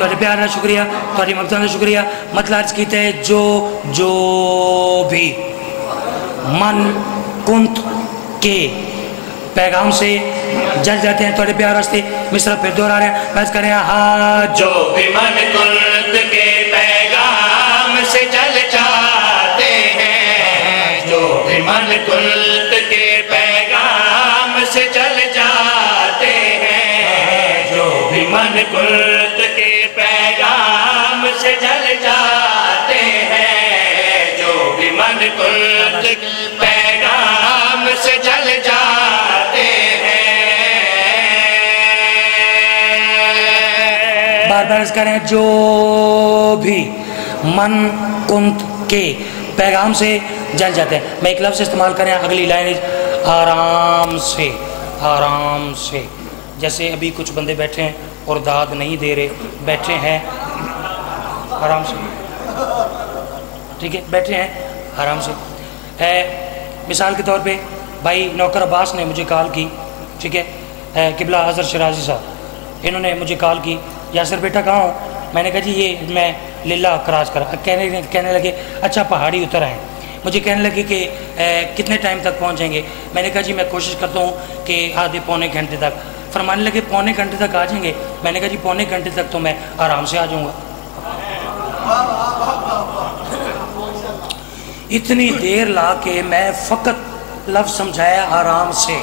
تھوڑے پیار کا شکریہ تھوڑی محبت کا شکریہ مطلب عرض کیتے ہیں جو بھی من کنت کے پیغام سے جل جاتے ہیں تھوڑے پیار راستے مصرع پھر دور آ رہے ہیں بس کریں ہاں جو بھی من کنت کے پیغام سے جل جاتے ہیں جو بھی من کنت کے پیغام سے جل جاتے ہیں جو بھی من کنت کے پیغام سے جل جاتے ہیں جو بھی من کنت کے پیغام سے جل جاتے بار بار اس کریں جو بھی من کنت کے پیغام سے جل جاتے ہیں میں ایک لفظ استعمال کریں اگلی لائن آرام سے جیسے ابھی کچھ بندے بیٹھے ہیں اور داد نہیں دے رہے بیٹھے ہیں آرام سے ٹھیک ہے بیٹھے ہیں آرام سے مثال کے طور پہ بھائی نوکر عباس نے مجھے کال کی ٹھیک ہے قبلہ حضرت شرازی صاحب انہوں نے مجھے کال کی یاسر بیٹا کہاں ہوں میں نے کہا جی یہ میں للہ کراچ کرا کہنے لگے اچھا پہاڑی اتر آئیں مجھے کہنے لگے کہ کتنے ٹائم تک پہنچیں گے میں نے کہا جی میں کوشش کرتا ہوں کہ آدھے پونے گھنٹے تک فرمانے لگے پونے گھنٹے تک آ جائیں گے میں نے کہا جی پونے گھنٹے تک تو میں آرام سے آ جاؤں گا اتنی دیر لا کے میں فقط لفظ سمجھایا آرام سے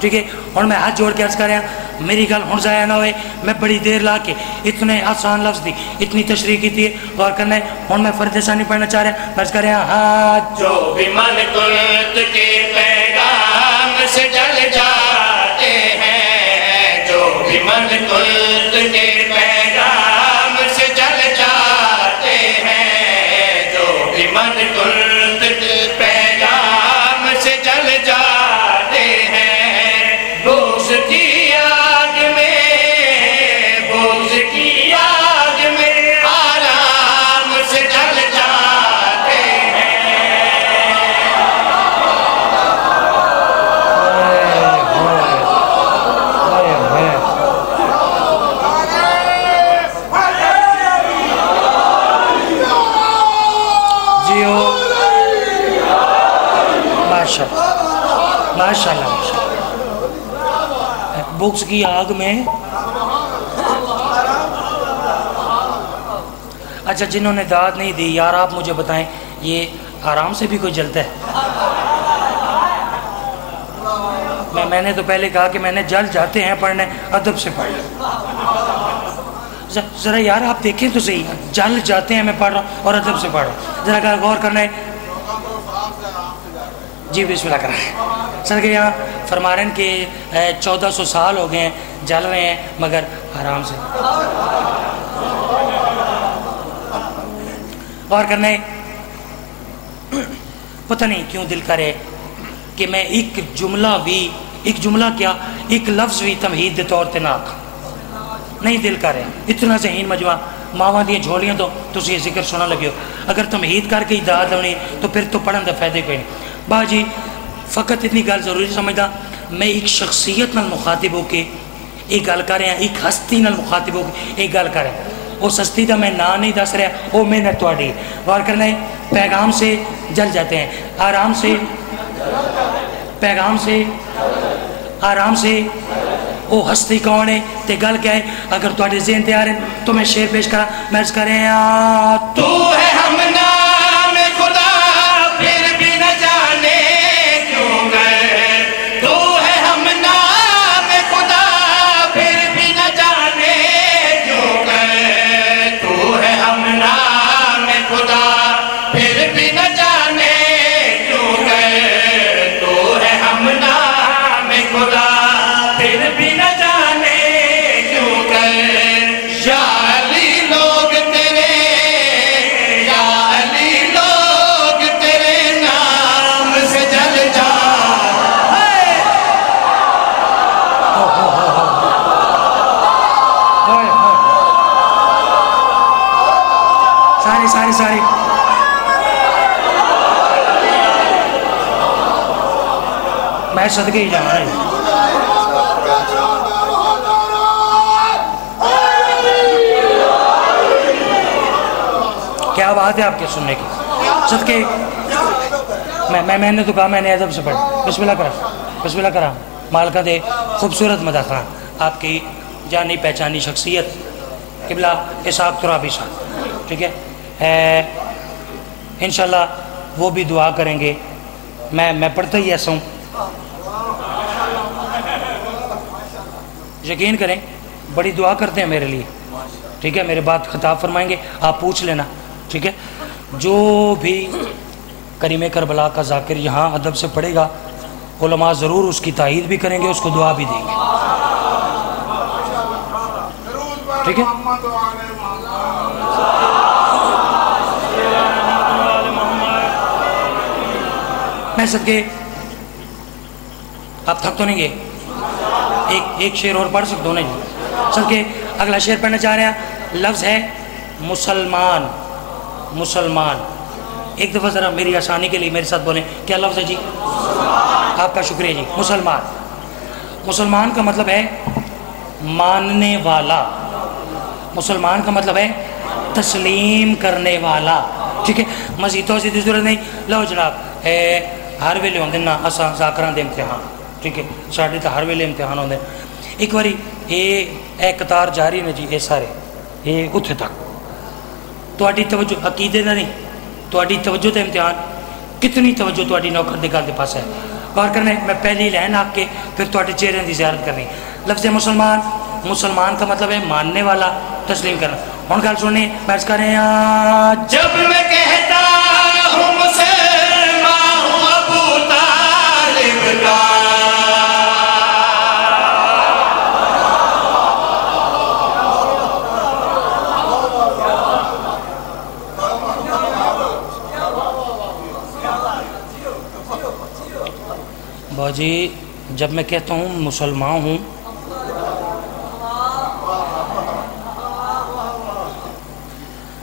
ٹھیک ہے اور میں ہاتھ جوڑ کے عرض کر رہا میری گل ہن ضائع نہ ہوئے میں بڑی دیر لا کے اتنے آسان لفظ دی اتنی تشریح کی تھی غور کرنا ہے ہن میں فرد ثانی پڑھنا چاہ رہا ہوں عرض کر رہا ہاں جو بھی من کنت کے پیغام سے جل جاتے ہیں جو بھی من کنت کے پیغام سے جل جاتے ہیں جو بھی من کنت کے پیغام سے جل جاتے ہیں بغض کی آگ میں آرام سے جل جاتے ماشاءاللہ بغض کی آگ میں اچھا جنہوں نے داد نہیں دی یار آپ مجھے بتائیں یہ آرام سے بھی کوئی جلتا ہے میں نے تو پہلے کہا کہ میں نے جل جاتے ہیں پڑھنے ادب سے پڑھ ذرا یار آپ دیکھیں تو صحیح جل جاتے ہیں میں پڑھ رہا ہوں اور ادب سے پڑھ رہا ہوں ذرا غور کرنا ہے جی بسم اللہ کریں سر کہ یہاں فرما رہے ہیں کہ 1400 سال ہو گئے ہیں جل رہے ہیں مگر آرام سے غور کرنا ہے پتہ نہیں کیوں دل کرے کہ میں ایک جملہ کیا ایک لفظ بھی تمہید دے طور تے نہ نہیں دل کرے اتنا ذہین مجموعہ ماواں دیا جھولیاں تو یہ ذکر سنا لگے ہو اگر تمہید کر کے ہی داد ہونی تو پھر تو پڑھن دا فائدے کوئی نہیں با جی فقط اتنی گل ضروری سمجھدا میں ایک شخصیت نال مخاطب ہو کے ایک گل کر رہا ایک ہستی نال مخاطب ہو کے ایک گل کر رہا اس ہستی دا میں نا نہیں دس رہا وہ محنت تواڈی غور کرنا ہے پیغام سے جل جاتے ہیں آرام سے پیغام سے آرام سے وہ ہستی کون ہے تے گل کیا ہے اگر تواڈے ذہن تیار ہیں تو میں شعر پیش کرا میں عرض کریں تو ہے ہم نام خدا پھر بھی نہ جانے کیوں گئے تو ہے ہم نام خدا پھر بھی نہ جانے کیوں گئے تو ہے ہم نام خدا پھر بھی نہ جانے کیوں گئے تو ہے ہم نام خدا پھر بھی نہ جانے کیوں گئے یا علی لوگ تیرے یا علی لوگ تیرے نام سے جل جا ساری میں صدقے ہی جانا ہے بات ہے آپ کے سننے کی صدقے میں نے تو کہا میں نے ادب سے پڑھا بسم اللہ کرا مالکہ دے خوبصورت مدح خان آپ کی جانی پہچانی شخصیت قبلہ اسحاق ترابی صاحب ٹھیک ہے انشاءاللہ وہ بھی دعا کریں گے میں پڑھتا ہی ایسا ہوں یقین کریں بڑی دعا کرتے ہیں میرے لیے ٹھیک ہے میرے بات خطاب فرمائیں گے آپ پوچھ لینا ٹھیک ہے جو بھی کریم کربلا کا ذاکر یہاں ادب سے پڑھے گا علماء ضرور اس کی تائید بھی کریں گے اس کو دعا بھی دیں گے ٹھیک ہے میں صدقے آپ تھک تو نہیں گئے ایک شعر اور پڑھ سکتے ہو نا جی صدقے اگلا شعر پڑھنا چاہ رہے ہیں لفظ ہے مسلمان ایک دفعہ ذرا میری آسانی کے لیے میرے ساتھ بولیں کیا لفظ ہے جی آپ کا شکریہ جی مسلمان کا مطلب ہے ماننے والا مسلمان کا مطلب ہے تسلیم کرنے والا ٹھیک ہے مزید تو ضرورت نہیں لو جناب ہر ویلے ہوندے نا اساں ذاکراں دے امتحان ٹھیک ہے ساڈے تے ہر ویلے امتحان ہوندے ایک باری اے قطار جاری نے جی اے سارے اے اتھے تک تہاڈی توجہ عقیدے دا نہیں تہاڈی توجہ تے امتحان کتنی توجہ تہاڈی نوکر دی گل دے پاس ہے غور کرنے میں پہلی لائن آپ کے پھر تہاڈے چہرے دی زیارت کرنی لفظ مسلمان کا مطلب ہے ماننے والا تسلیم کرنا ہن گل سننی میں عرض کر رہے ہیں جب میں کہتا ہوں مسلمان ہوں ابو طالب کا باجی جب میں کہتا ہوں مسلمان ہوں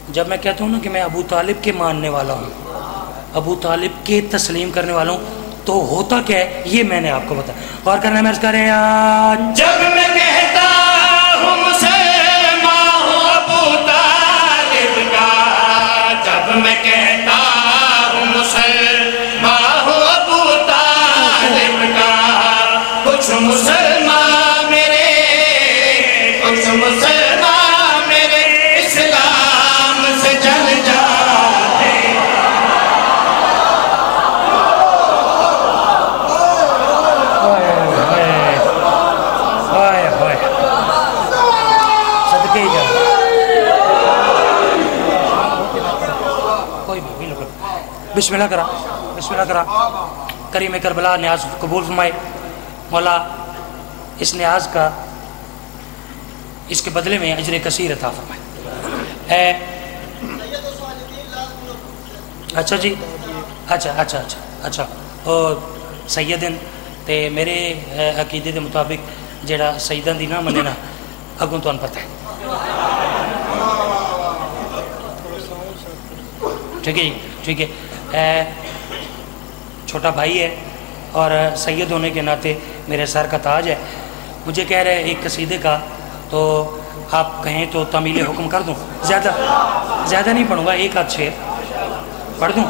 جب میں کہتا ہوں نا کہ میں ابو طالب کے ماننے والا ہوں ابو طالب کے تسلیم کرنے والا ہوں تو ہوتا کیا ہے یہ میں نے آپ کو بتایا غور کرنا میں عرض کر رہے ہیں جب میں کہتا ہوں مسلمان ہوں ابو طالب کا جب میں کہتا ہوں مسلمان ہوں ابو طالب کا کچھ مسلمان میرے کچھ مسلمان میرے اسلام سے جل جاتے صدقے ہی جاؤ کوئی بھی بسم اللہ کرا کریم کربلا نیاز قبول فرمائے مولا اس نیاز کا اس کے بدلے میں اجر کثیر عطا فرمائے اچھا جی اچھا اور سیدن تے میرے عقیدے دے مطابق جڑا سیدن دی نہ منے نا اگوں تو ان پتہ ہے ٹھیک ہے جی ٹھیک ہے چھوٹا بھائی ہے اور سید ہونے کے ناطے میرے سر کا تاج ہے مجھے کہہ رہے ایک قصیدے کا تو آپ کہیں تو تعمیل حکم کر دوں زیادہ نہیں پڑھوں گا ایک آدھ شعر پڑھ دوں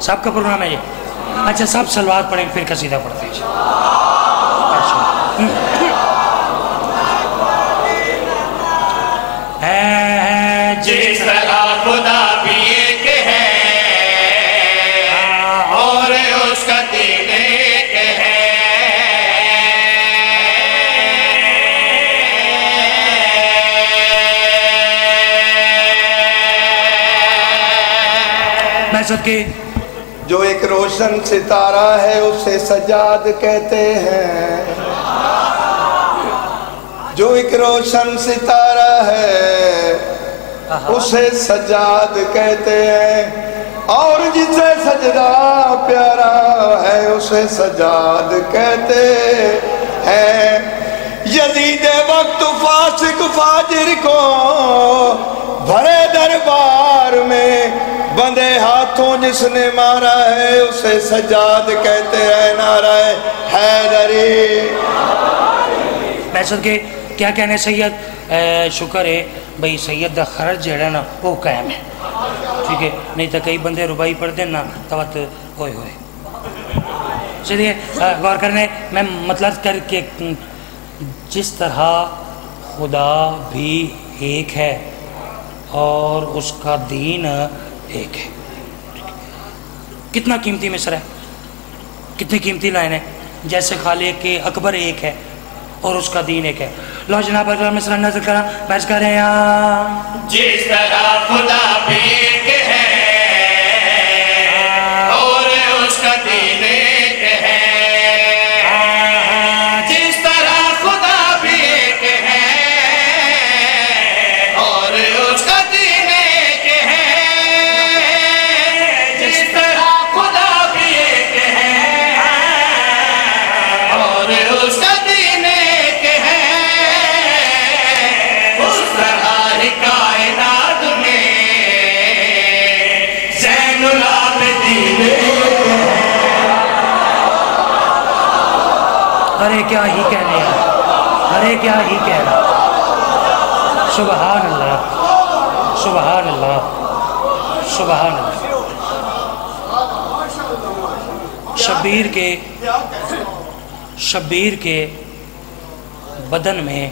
سب کا پروگرام ہے یہ اچھا سب سلوات پڑھیں پھر قصیدہ پڑھتے ہیں جس طرح خدا بھی ایک ہے اور اس کا دین ایک ہے میں سب کے جو ایک روشن ستارہ ہے اسے سجاد کہتے ہیں جو ایک روشن ستارہ ہے اسے سجاد کہتے ہیں اور جسے سجدہ پیارا ہے اسے سجاد کہتے ہیں یزید وقت فاسق فاجر کو بھرے دربار میں بندے ہاتھوں جس نے مارا ہے اسے سجاد کہتے ہیں نعرہ حیدری محسد کے کیا کہنے سید شکر ہے بھئی سید دا خرج جڑا نا وہ قائم ہے ٹھیک ہے، نہیں تو کئی بندے ربائی پڑھ دینا توت ہوئے ہوئے. چلیے غور کرنے میں مطلب کر کے جس طرح خدا بھی ایک ہے اور اس کا دین ایک ہے. کتنا قیمتی مصر ہے، کتنی قیمتی لائن ہے. جیسے خالق کے اکبر ایک ہے اور اس کا دین ایک ہے. لو جناب اگر مصر نظر کرا پیش کریں یہاں. جس طرح خدا بھی ایک ہے اور اس کا دین ایک ہے. جس طرح خدا بھی ایک ہے اور اس کا دین ایک ہے. جس طرح خدا بھی ایک ہے اور اس کا دین ایک ہے. اس طرح ہی کائنات میں زین العابدین ارے کیا ہی کہنے ہیں، ارے کیا ہی کہہ رہا. سبحان اللہ، سبحان اللہ، سبحان اللہ. شبیر کے بدن میں